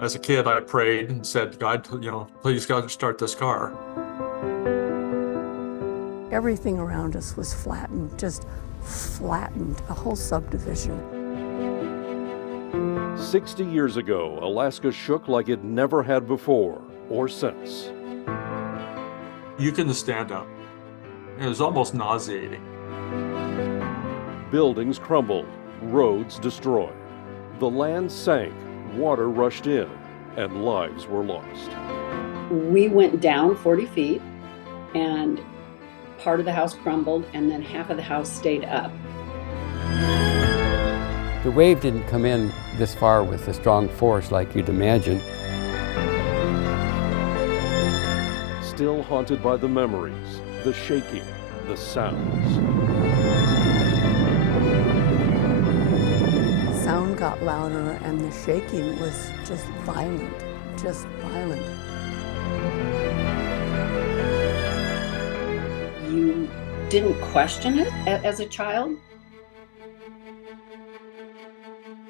As a kid, I prayed and said, God, please God, start this car. Everything around us was flattened, just flattened, a whole subdivision. 60 years ago, Alaska shook like it never had before or since. You couldn't stand up. It was almost nauseating. Buildings crumbled, roads destroyed. The land sank, water rushed in, and lives were lost. We went down 40 feet, and part of the house crumbled, and then half of the house stayed up. The wave didn't come in this far with a strong force like you'd imagine. Still haunted by the memories, the shaking, the sounds. Sound got louder and the shaking was just violent, just violent. You didn't question it as a child?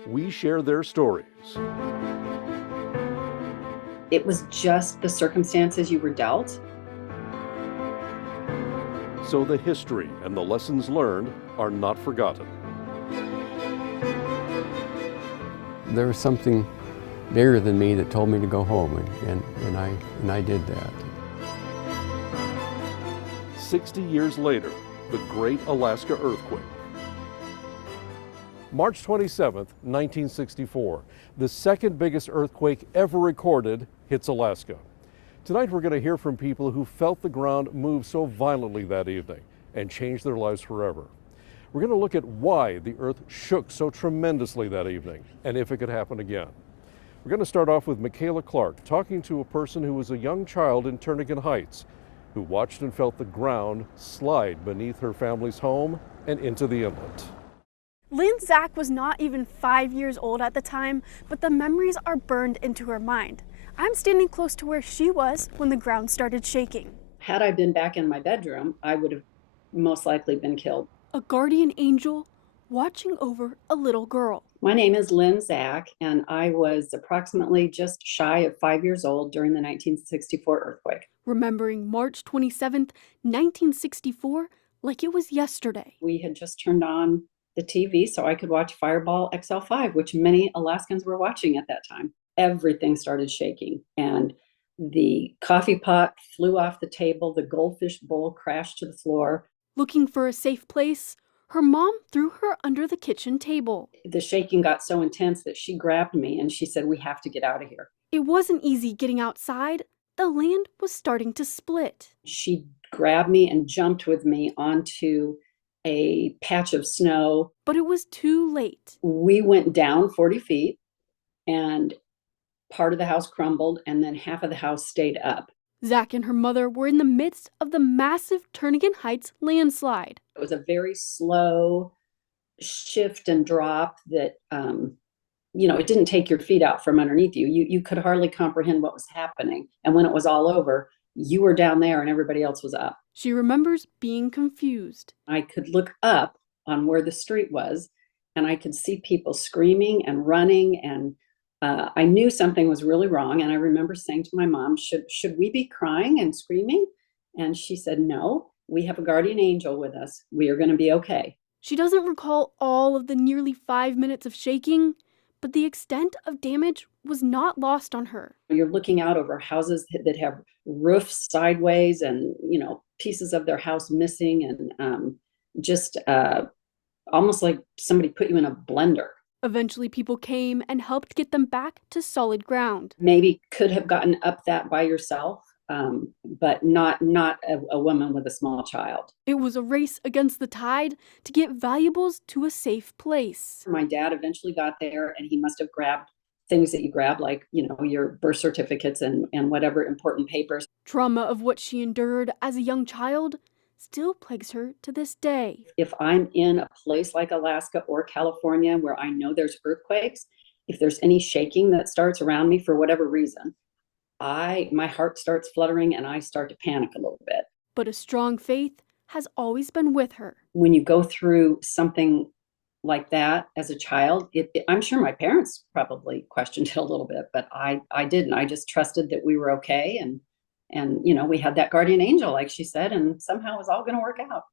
We share their stories. It was just the circumstances you were dealt. So the history and the lessons learned are not forgotten. There was something bigger than me that told me to go home, and I did that. 60 years later, the Great Alaska Earthquake. March 27th, 1964, the second biggest earthquake ever recorded hits Alaska. Tonight we're going to hear from people who felt the ground move so violently that evening and changed their lives forever. We're going to look at why the earth shook so tremendously that evening and if it could happen again. We're going to start off with Michaela Clark talking to a person who was a young child in Turnagain Heights who watched and felt the ground slide beneath her family's home and into the inlet. Lynn Zach was not even 5 years old at the time, but the memories are burned into her mind. I'm standing close to where she was when the ground started shaking. Had I been back in my bedroom, I would have most likely been killed. A guardian angel watching over a little girl. My name is Lynn Zach, and I was approximately just shy of 5 years old during the 1964 earthquake. Remembering March 27th, 1964, like it was yesterday. We had just turned on the TV so I could watch Fireball XL5, which many Alaskans were watching at that time. Everything started shaking, and the coffee pot flew off the table, the goldfish bowl crashed to the floor. Looking for a safe place, her mom threw her under the kitchen table. The shaking got so intense that she grabbed me and she said, "We have to get out of here." It wasn't easy getting outside. The land was starting to split. She grabbed me and jumped with me onto a patch of snow. But it was too late. We went down 40 feet, and part of the house crumbled, and then half of the house stayed up. Zach and her mother were in the midst of the massive Turnagain Heights landslide. It was a very slow shift and drop that, it didn't take your feet out from underneath you. You could hardly comprehend what was happening. And when it was all over, you were down there and everybody else was up. She remembers being confused. I could look up on where the street was, and I could see people screaming and running, and I knew something was really wrong. And I remember saying to my mom, should we be crying and screaming? And she said, "No, we have a guardian angel with us. We are going to be okay." She doesn't recall all of the nearly 5 minutes of shaking, but the extent of damage was not lost on her. You're looking out over houses that have roofs sideways and, pieces of their house missing, and just almost like somebody put you in a blender. Eventually, people came and helped get them back to solid ground. Maybe could have gotten up that by yourself, but not a woman with a small child. It was a race against the tide to get valuables to a safe place. My dad eventually got there, and he must have grabbed things that you grab, like, your birth certificates and whatever important papers. Trauma of what she endured as a young child still plagues her to this day. If I'm in a place like Alaska or California where I know there's earthquakes, if there's any shaking that starts around me for whatever reason, my heart starts fluttering and I start to panic a little bit. But a strong faith has always been with her. When you go through something like that as a child. I'm sure my parents probably questioned it a little bit, but I didn't. I just trusted that we were okay, and we had that guardian angel, like she said, and somehow it was all going to work out.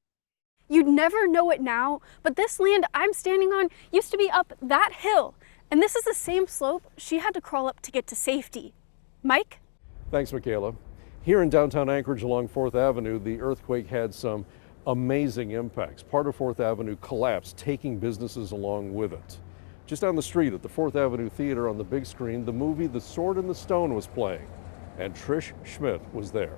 You'd never know it now, but this land I'm standing on used to be up that hill, and this is the same slope she had to crawl up to get to safety. Mike? Thanks, Michaela. Here in downtown Anchorage along 4th Avenue, the earthquake had some amazing impacts. Part of 4th Avenue collapsed, taking businesses along with it. Just down the street at the 4th Avenue Theater on the big screen, the movie The Sword and the Stone was playing, and Trish Schmidt was there.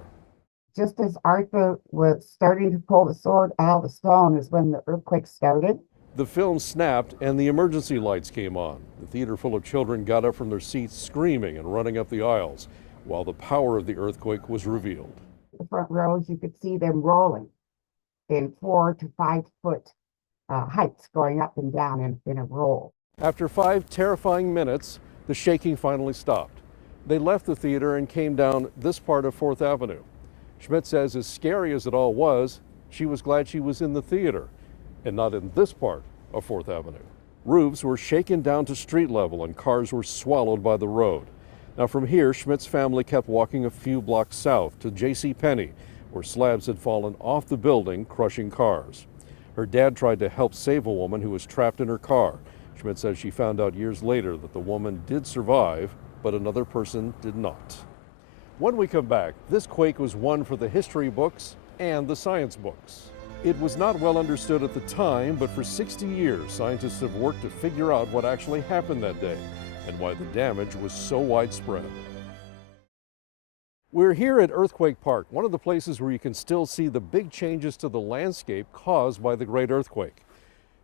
Just as Arthur was starting to pull the sword out of the stone is when the earthquake started. The film snapped and the emergency lights came on. The theater full of children got up from their seats screaming and running up the aisles while the power of the earthquake was revealed. The front rows, you could see them rolling in 4 to 5 foot heights going up and down in a roll. After 5 terrifying minutes, the shaking finally stopped. They left the theater and came down this part of 4th Avenue. Schmidt says as scary as it all was, she was glad she was in the theater and not in this part of 4th Avenue. Roofs were shaken down to street level and cars were swallowed by the road. Now from here, Schmidt's family kept walking a few blocks south to J.C. Penney, where slabs had fallen off the building, crushing cars. Her dad tried to help save a woman who was trapped in her car. Schmidt says she found out years later that the woman did survive, but another person did not. When we come back, this quake was one for the history books and the science books. It was not well understood at the time, but for 60 years, scientists have worked to figure out what actually happened that day and why the damage was so widespread. We're here at Earthquake Park, one of the places where you can still see the big changes to the landscape caused by the great earthquake.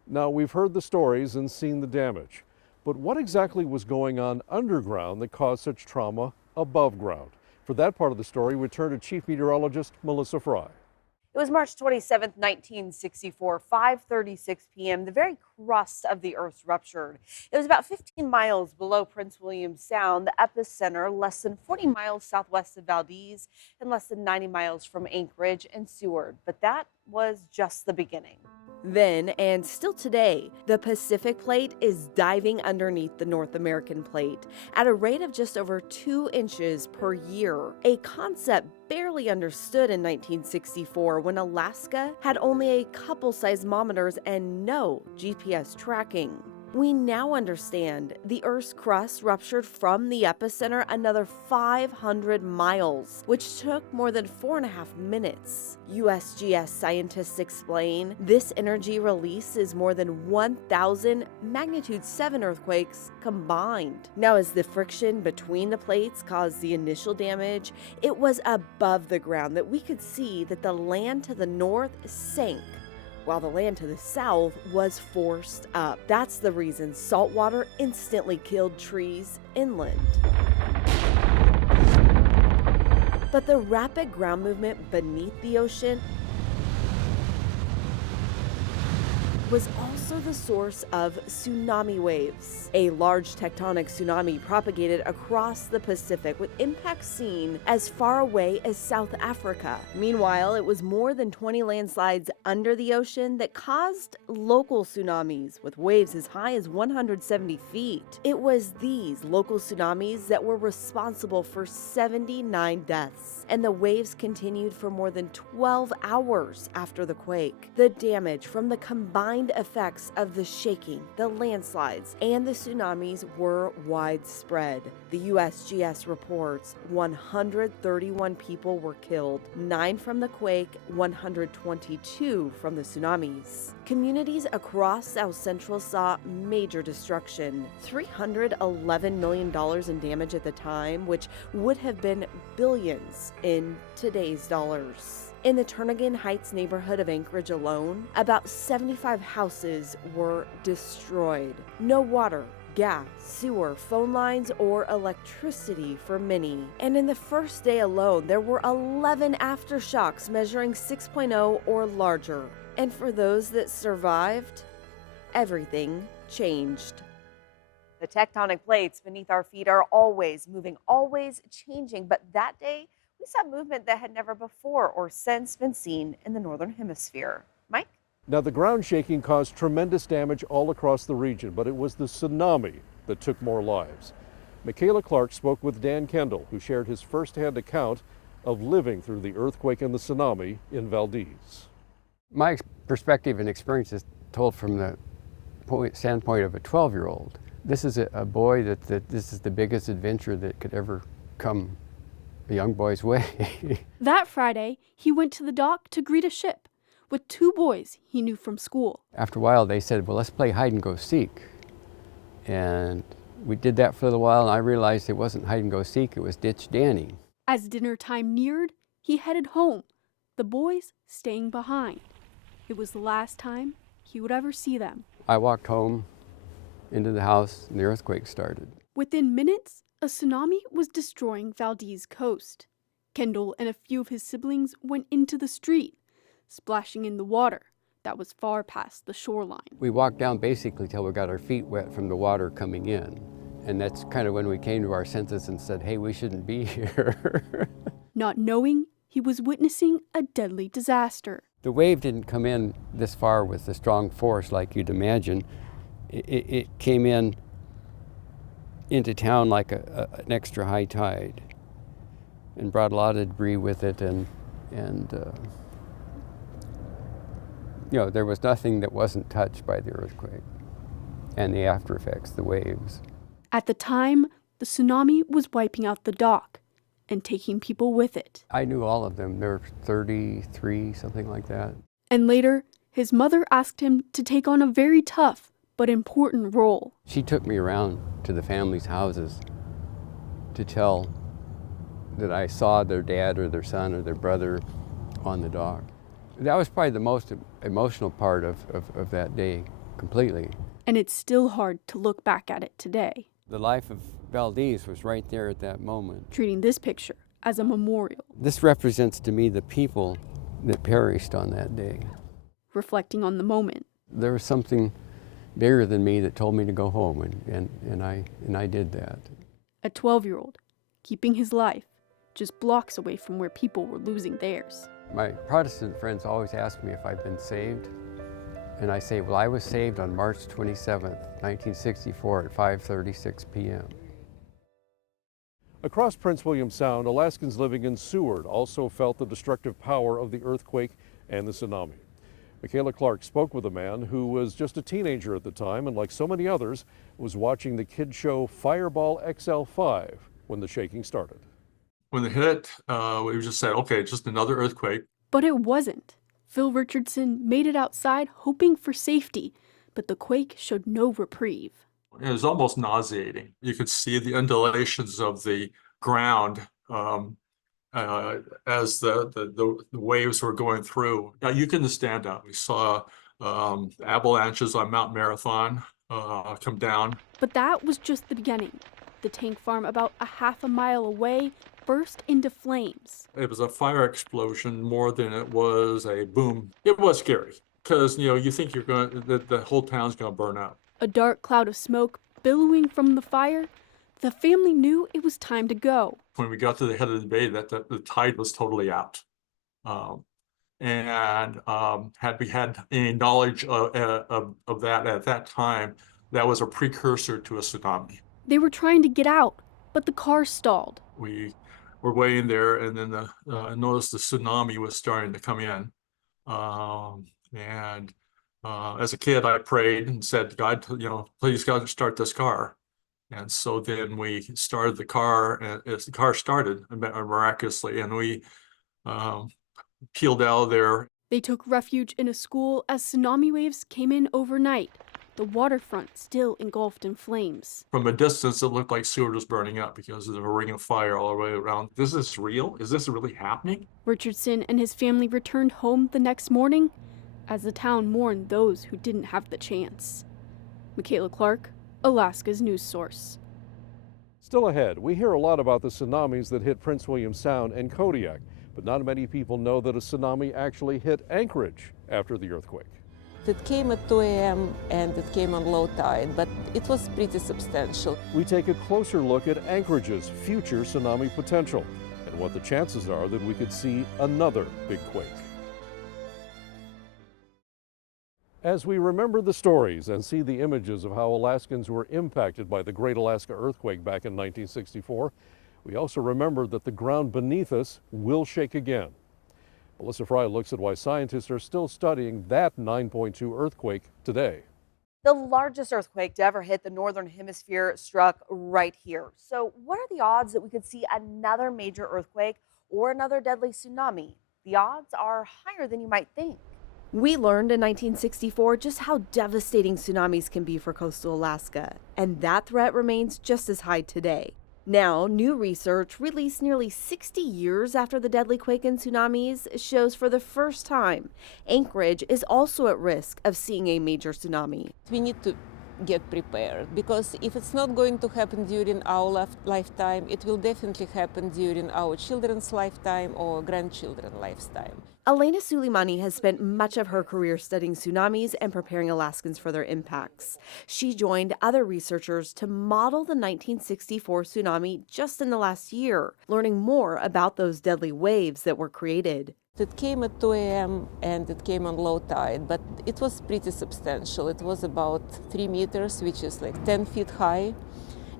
Now, we've heard the stories and seen the damage, but what exactly was going on underground that caused such trauma above ground? For that part of the story, we turn to Chief Meteorologist Melissa Fry. It was March 27th, 1964, 5:36 p.m. The very crust of the Earth ruptured. It was about 15 miles below Prince William Sound, the epicenter less than 40 miles southwest of Valdez and less than 90 miles from Anchorage and Seward. But that was just the beginning. Then, and still today, the Pacific Plate is diving underneath the North American Plate at a rate of just over 2 inches per year, a concept barely understood in 1964 when Alaska had only a couple seismometers and no GPS tracking. We now understand the Earth's crust ruptured from the epicenter another 500 miles, which took more than 4.5 minutes. USGS scientists explain this energy release is more than 1,000 magnitude 7 earthquakes combined. Now, as the friction between the plates caused the initial damage, it was above the ground that we could see that the land to the north sank, while the land to the south was forced up. That's the reason salt water instantly killed trees inland. But the rapid ground movement beneath the ocean was also the source of tsunami waves. A large tectonic tsunami propagated across the Pacific with impacts seen as far away as South Africa. Meanwhile, it was more than 20 landslides under the ocean that caused local tsunamis with waves as high as 170 feet. It was these local tsunamis that were responsible for 79 deaths, and the waves continued for more than 12 hours after the quake. The damage from the combined effects of the shaking, the landslides, and the tsunamis were widespread. The USGS reports 131 people were killed, 9 from the quake, 122 from the tsunamis. Communities across South Central saw major destruction, $311 million in damage at the time, which would have been billions in today's dollars. In the Turnagain Heights neighborhood of Anchorage alone, about 75 houses were destroyed. No water, gas, sewer, phone lines, or electricity for many. And in the first day alone, there were 11 aftershocks measuring 6.0 or larger. And for those that survived, everything changed. The tectonic plates beneath our feet are always moving, always changing, but that day, we saw movement that had never before or since been seen in the Northern Hemisphere. Mike? Now, the ground shaking caused tremendous damage all across the region, but it was the tsunami that took more lives. Michaela Clark spoke with Dan Kendall, who shared his firsthand account of living through the earthquake and the tsunami in Valdez. My perspective and experience is told from the standpoint of a 12-year-old. This is a boy that this is the biggest adventure that could ever come a young boy's way. That Friday, he went to the dock to greet a ship with two boys he knew from school. After a while, they said, well, let's play hide and go seek. And we did that for a little while, and I realized it wasn't hide and go seek, it was ditch Danny. As dinner time neared, he headed home, the boys staying behind. It was the last time he would ever see them. I walked home into the house, and the earthquake started. Within minutes, a tsunami was destroying Valdez coast. Kendall and a few of his siblings went into the street, splashing in the water that was far past the shoreline. We walked down basically till we got our feet wet from the water coming in. And that's kind of when we came to our senses and said, hey, we shouldn't be here. Not knowing he was witnessing a deadly disaster. The wave didn't come in this far with a strong force like you'd imagine. It came into town like an extra high tide and brought a lot of debris with it, and you know, there was nothing that wasn't touched by the earthquake and the after effects, the waves. At the time, the tsunami was wiping out the dock and taking people with it. I knew all of them. There were 33, something like that. And later, his mother asked him to take on a very tough but important role. She took me around to the family's houses to tell that I saw their dad or their son or their brother on the dock. That was probably the most emotional part of that day, completely. And it's still hard to look back at it today. The life of Valdez was right there at that moment. Treating this picture as a memorial. This represents to me the people that perished on that day. Reflecting on the moment. There was something bigger than me that told me to go home, and I did that. A 12-year-old, keeping his life just blocks away from where people were losing theirs. My Protestant friends always ask me if I've been saved, and I say, well, I was saved on March 27th, 1964 at 5:36 p.m. Across Prince William Sound, Alaskans living in Seward also felt the destructive power of the earthquake and the tsunami. Michaela Clark spoke with a man who was just a teenager at the time and, like so many others, was watching the kid show Fireball XL5 when the shaking started. When it hit, we just said, okay, just another earthquake. But it wasn't. Phil Richardson made it outside hoping for safety, but the quake showed no reprieve. It was almost nauseating. You could see the undulations of the ground as the waves were going through. You couldn't stand up. We saw avalanches on Mount Marathon come down. But that was just the beginning. The tank farm about a half a mile away burst into flames. It was a fire explosion more than it was a boom. It was scary because, you know, you think the whole town's going to burn up. A dark cloud of smoke billowing from the fire, the family knew it was time to go. When we got to the head of the bay, the tide was totally out. Had we had any knowledge of that at that time, that was a precursor to a tsunami. They were trying to get out, but the car stalled. We were waiting there, and then noticed the tsunami was starting to come in. As a kid, I prayed and said, God, you know, please God, start this car. And so then we started the car, and as the car started miraculously, and we peeled out of there. They took refuge in a school as tsunami waves came in overnight, the waterfront still engulfed in flames. From a distance, it looked like Seward was burning up because there was a ring of fire all the way around. Is this real? Is this really happening? Richardson and his family returned home the next morning as the town mourned those who didn't have the chance. Michaela Clark, Alaska's news source. Still ahead, we hear a lot about the tsunamis that hit Prince William Sound and Kodiak, but not many people know that a tsunami actually hit Anchorage after the earthquake. It came at 2 a.m. and it came on low tide, but it was pretty substantial. We take a closer look at Anchorages' future tsunami potential and what the chances are that we could see another big quake. As we remember the stories and see the images of how Alaskans were impacted by the Great Alaska Earthquake back in 1964, we also remember that the ground beneath us will shake again. Melissa Fry looks at why scientists are still studying that 9.2 earthquake today. The largest earthquake to ever hit the northern hemisphere struck right here. So what are the odds that we could see another major earthquake or another deadly tsunami? The odds are higher than you might think. We learned in 1964 just how devastating tsunamis can be for coastal Alaska, and that threat remains just as high today. Now, new research released nearly 60 years after the deadly quake and tsunamis shows for the first time Anchorage is also at risk of seeing a major tsunami. We need to get prepared, because if it's not going to happen during our lifetime, it will definitely happen during our children's lifetime or grandchildren's lifetime. Elena Suleimani has spent much of her career studying tsunamis and preparing Alaskans for their impacts. She joined other researchers to model the 1964 tsunami just in the last year, learning more about those deadly waves that were created. It came at 2 a.m. and it came on low tide, but it was pretty substantial. It was about 3 meters, which is like 10 feet high.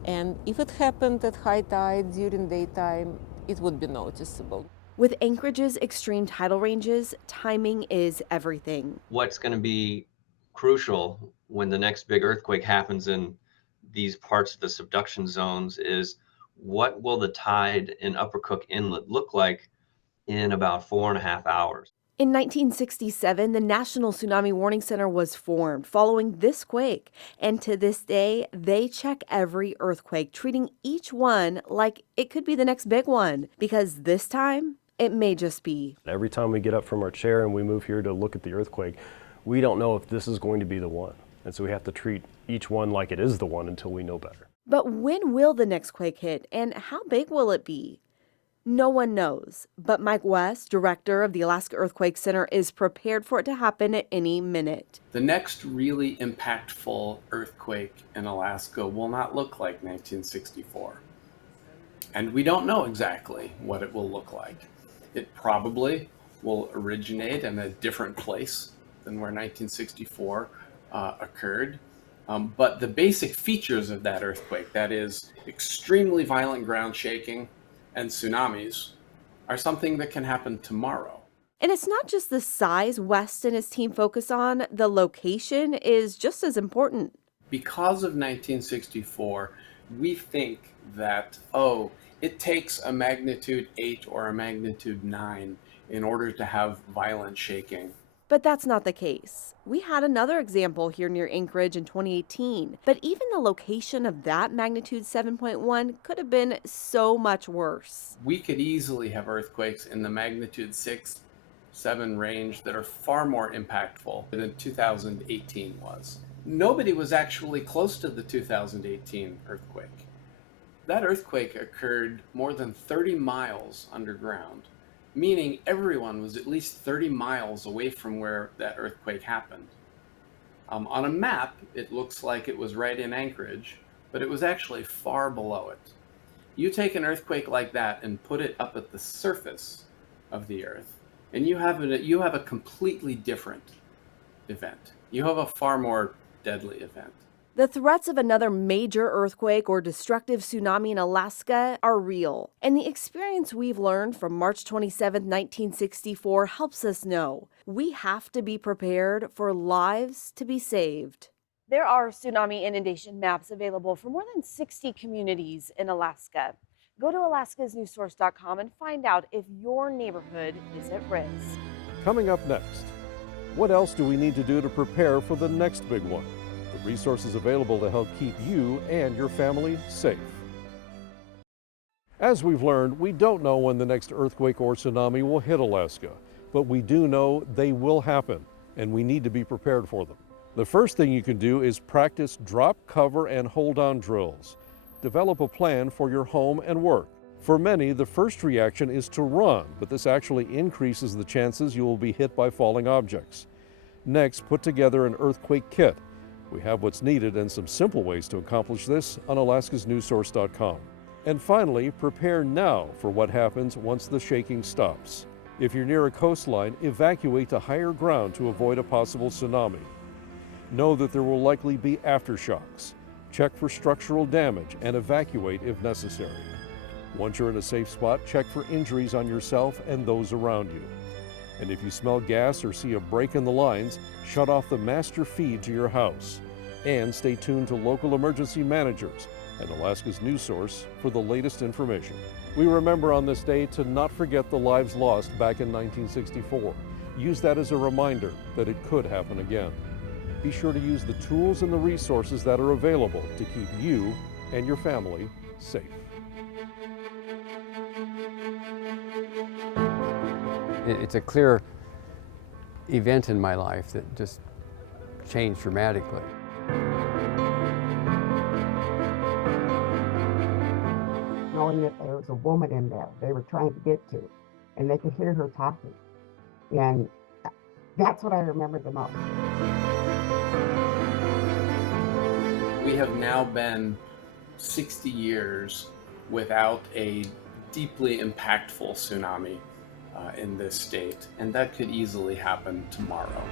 And if it happened at high tide during daytime, it would be noticeable. With Anchorage's extreme tidal ranges, timing is everything. What's going to be crucial when the next big earthquake happens in these parts of the subduction zones is what will the tide in Upper Cook Inlet look like in about 4.5 hours. In 1967, the National Tsunami Warning Center was formed following this quake, and to this day, they check every earthquake, treating each one like it could be the next big one, because this time, it may just be. Every time we get up from our chair and we move here to look at the earthquake, we don't know if this is going to be the one. And so we have to treat each one like it is the one until we know better. But when will the next quake hit, and how big will it be? No one knows, but Mike West, director of the Alaska Earthquake Center, is prepared for it to happen at any minute. The next really impactful earthquake in Alaska will not look like 1964. And we don't know exactly what it will look like. It probably will originate in a different place than where 1964 occurred. But the basic features of that earthquake, that is extremely violent ground shaking and tsunamis, are something that can happen tomorrow. And it's not just the size West and his team focus on, the location is just as important. Because of 1964, we think that, it takes a magnitude 8 or a magnitude 9 in order to have violent shaking. But that's not the case. We had another example here near Anchorage in 2018, but even the location of that magnitude 7.1 could have been so much worse. We could easily have earthquakes in the magnitude 6, 7 range that are far more impactful than 2018 was. Nobody was actually close to the 2018 earthquake. That earthquake occurred more than 30 miles underground, meaning everyone was at least 30 miles away from where that earthquake happened. On a map, it looks like it was right in Anchorage, but it was actually far below it. You take an earthquake like that and put it up at the surface of the earth, and you have a completely different event. You have a far more deadly event. The threats of another major earthquake or destructive tsunami in Alaska are real, and the experience we've learned from March 27, 1964 helps us know we have to be prepared for lives to be saved. There are tsunami inundation maps available for more than 60 communities in Alaska. Go to alaskasnewssource.com and find out if your neighborhood is at risk. Coming up next, what else do we need to do to prepare for the next big one? The resources available to help keep you and your family safe. As we've learned, we don't know when the next earthquake or tsunami will hit Alaska, but we do know they will happen, and we need to be prepared for them. The first thing you can do is practice drop, cover, and hold on drills. Develop a plan for your home and work. For many, the first reaction is to run, but this actually increases the chances you will be hit by falling objects. Next, put together an earthquake kit. We have what's needed and some simple ways to accomplish this on alaskasnewssource.com. And finally, prepare now for what happens once the shaking stops. If you're near a coastline, evacuate to higher ground to avoid a possible tsunami. Know that there will likely be aftershocks. Check for structural damage and evacuate if necessary. Once you're in a safe spot, check for injuries on yourself and those around you. And if you smell gas or see a break in the lines, shut off the master feed to your house. And stay tuned to local emergency managers and Alaska's news source for the latest information. We remember on this day to not forget the lives lost back in 1964. Use that as a reminder that it could happen again. Be sure to use the tools and the resources that are available to keep you and your family safe. It's a clear event in my life that just changed dramatically. Knowing that there was a woman in there they were trying to get to, and they could hear her talking. And that's what I remember the most. We have now been 60 years without a deeply impactful tsunami in this state, and that could easily happen tomorrow.